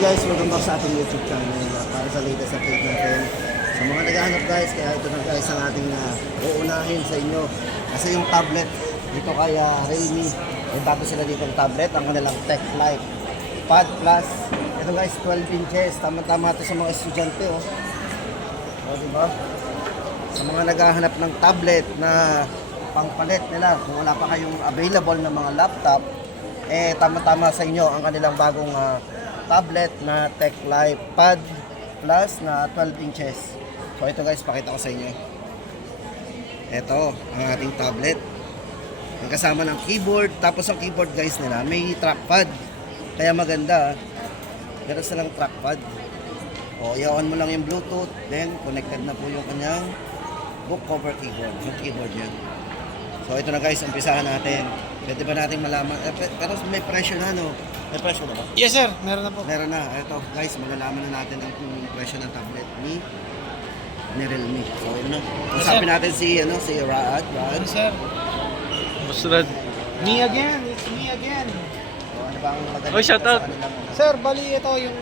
Guys, welcome back sa ating YouTube channel para sa latest update natin. Sa mga naghahanap guys, kaya ito na guys ang ating uunahin sa inyo. Kasi yung tablet dito kay Realme, may bago sila dito ng tablet, ang kanilang Tech Life Pad Plus. Ito guys, 12 inches, tama-tama ito sa mga estudyante. O diba? Sa mga naghahanap ng tablet na pangpalit nila, kung wala pa kayong available na mga laptop, tama-tama sa inyo ang kanilang bagong tablet na Tech Life Pad Plus na 12 inches. So ito guys, pakita ko sa inyo. Ito ang ating tablet. May kasama ng keyboard. Tapos ang keyboard guys nila, may trackpad. Kaya maganda. Meron silang trackpad. O, i-on mo lang yung Bluetooth. Then, connected na po yung kanyang book cover keyboard. Yung keyboard yan. So ito na guys, umpisahan natin. Pwede ba natin malaman? Pero may presyo na, no? May presyo na ba? Yes sir, meron na po. Meron na. Ito guys, malalaman na natin ang presyo ng tablet ni Realme. So yun na. Usapin natin si Raad. Yes sir. Musrad. Me again, it's me again. So ano ba ang maganda? Oh, shout out. Sir, bali ito yung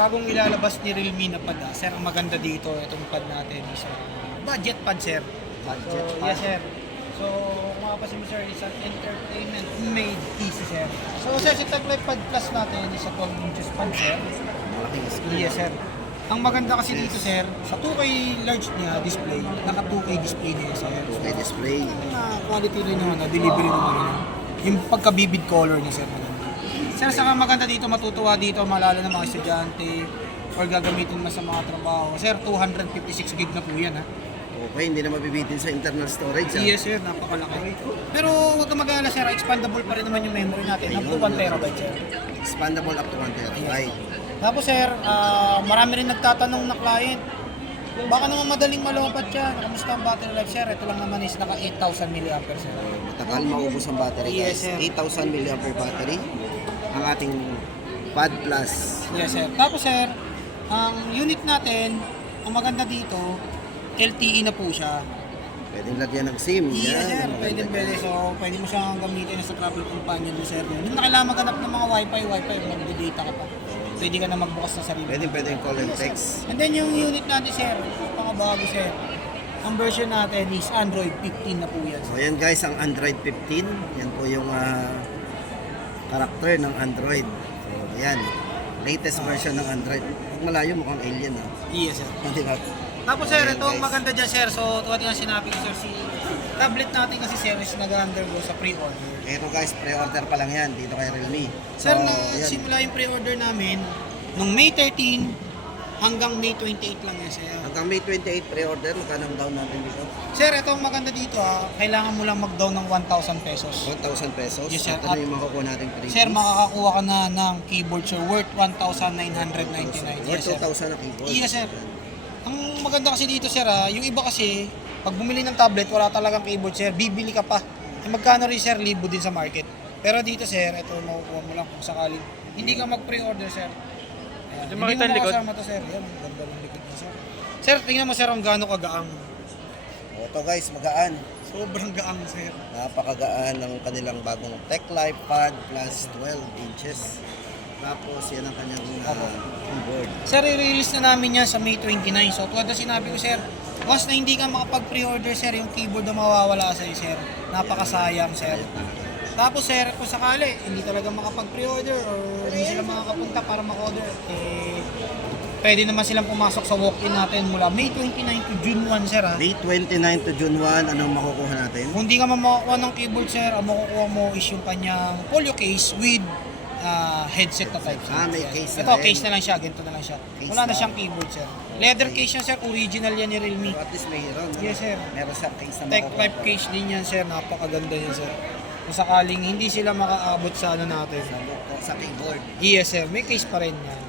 bagong ilalabas ni Realme na pad. Sir, ang maganda dito, itong pad natin is budget pad sir. Budget So, pad. yes sir. So, kung makapasin mo sir, is an entertainment made easy sir. So sir, si Tech Life Pad Plus natin is a 12 inches pad sir. Malaking screen. Yes sir. Ang maganda kasi dito sir, sa 2K large niya display, naka 2K display niya sir. May display. Quality rin naman, delivery naman. Yung pagka-vivid color niya sir. Sir, saka maganda dito, matutuwa dito, malalo ng mga estudyante or gagamitin mo sa mga trabaho. Sir, 256 gig na po yan ha. Okay, hindi na mabibitin sa internal storage. Yes sir, napakalaki. Pero huwag ka mag-alala sir, expandable pa rin naman yung memory natin. Up to 1 terabyte sir. Expandable up to 1 terabyte. Tapos sir, marami rin nagtatanong na client, baka naman madaling malopat siya. Kamusta ang battery life sir? Ito lang naman is naka 8,000 mAh sir. Matagal maubos ang battery guys. Yes, sir. 8,000 mAh battery. Ang ating Pad Plus. Yes sir. Tapos sir, ang unit natin, ang maganda dito, LTE na po siya. Pwedeng lagyan ng SIM. Yes sir, Maganda pwede. yan. So, pwede mo siyang gamitin sa travel companion mo sir. Hindi na kailangan maghanap ng mga wifi, mag-data ka pa. Pwede ka na magbukas ng sarili. Pwede yung call and text. And then yung unit natin sir, pang-bago sir. Ang version natin is Android 15 na po yan. So yan guys, ang Android 15. Yan po yung karakter ng Android. So yan, latest version ng Android. Pag malayo mukhang alien Yes sir. Diba? Tapos sir, Ayan, ito ang guys. maganda dyan sir. So, tulad nga sinabi ko sir, si tablet natin kasi sir is nag-undergo sa pre-order. Ito guys, pre-order pa lang yan dito kay Realme. Sir, yan. simula yung pre-order namin, nung May 13 hanggang May 28 lang yan sir. Hanggang May 28 pre-order, magkano ang down natin dito? Sir, ito ang maganda dito kailangan mo lang mag-down ng 1,000 pesos. 1,000 pesos. Yes, sir. Ito na yung makukuha natin free. Sir, makakakuha ka na ng keyboard sir, worth 1,999. Worth Yes sir. 2,000 na keyboard. Yes sir. Ang maganda kasi dito sir yung iba kasi, pag bumili ng tablet, wala talagang keyboard sir, bibili ka pa. Magkano rin sir, libo din sa market. Pero dito sir, ito makukuha mo lang kung sakaling hindi ka mag-pre-order sir. Ayan. Yung makita ang likod. Makasama to sir. Yan, ang ganda ng likod niya sir. Sir, tingnan mo sir ang gaano kagaang. Ito guys, magaan. Sobrang gaang sir. Napakagaan ng kanilang bagong Tech Life Pad Plus 12 inches. Tapos yan ang kanyang keyboard. Sir, i-release na namin yan sa May 29. So, tulad na sinabi ko sir, once na hindi ka makapag-pre-order sir, yung keyboard na mawawala sa'yo sir. Napakasayang sir. Tapos sir, kung sakali, hindi talaga makapag-pre-order or hindi sila makakapunta para mag-order, pwede naman silang pumasok sa walk-in natin mula May 29 to June 1 sir ha. May 29 to June 1, anong makukuha natin? Kung hindi ka makakuha ng keyboard sir, ang makukuha mo is yung kanyang folio case with headset na type. May case na Ito, rin. case na lang siya, ganito na lang siya. Case Wala na na. siyang keyboard sir. Leather case yan sir, original yan ni Realme. So at least mayroon. Yes sir. Meron siya case na Tech makukuha. Life case din yan sir, napakaganda yan sir. Kung sakaling hindi sila makaabot sa ano natin. Sa keyboard. Yes sir, may case pa rin yan.